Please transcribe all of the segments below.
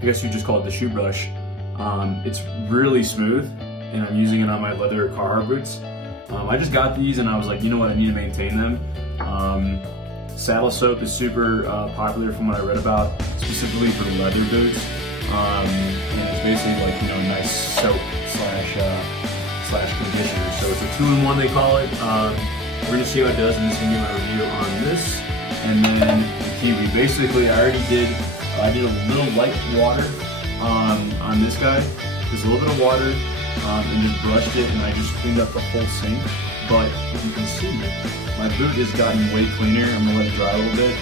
I guess you just call it the shoe brush. It's really smooth, and I'm using it on my leather Carhartt boots. I just got these and I was like, you know what, I need to maintain them. Saddle soap is super popular from what I read about, specifically for leather boots. And it's basically like, you know, nice soap slash conditioner. So it's a 2-in-1 they call it. We're gonna see how it does. I'm just gonna give my review on this. And then the Kiwi. Basically, I did a little light water on this guy. Just a little bit of water, and just brushed it, and I just cleaned up the whole sink. But if you can see, my boot has gotten way cleaner. I'm gonna let it dry a little bit.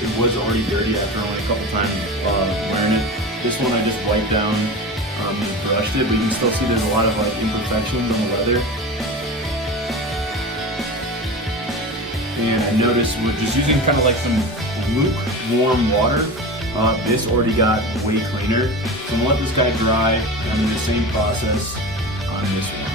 It was already dirty after only a couple times wearing it. This one I just wiped down and brushed it, but you can still see there's a lot of like imperfections on the leather. And I noticed with just using kind of like some lukewarm water, this already got way cleaner. So I'm gonna let this guy dry, and I'm gonna do the same process on this one.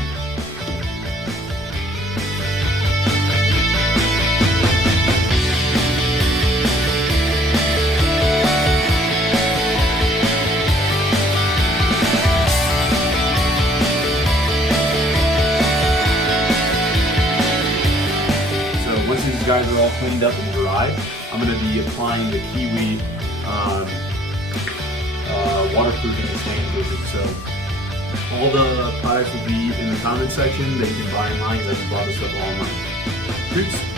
Once these guys are all cleaned up and dry, I'm going to be applying the Kiwi waterproofing and sandproofing. So all the products will be in the comment section that you can buy online because I just bought this stuff all online. Peace.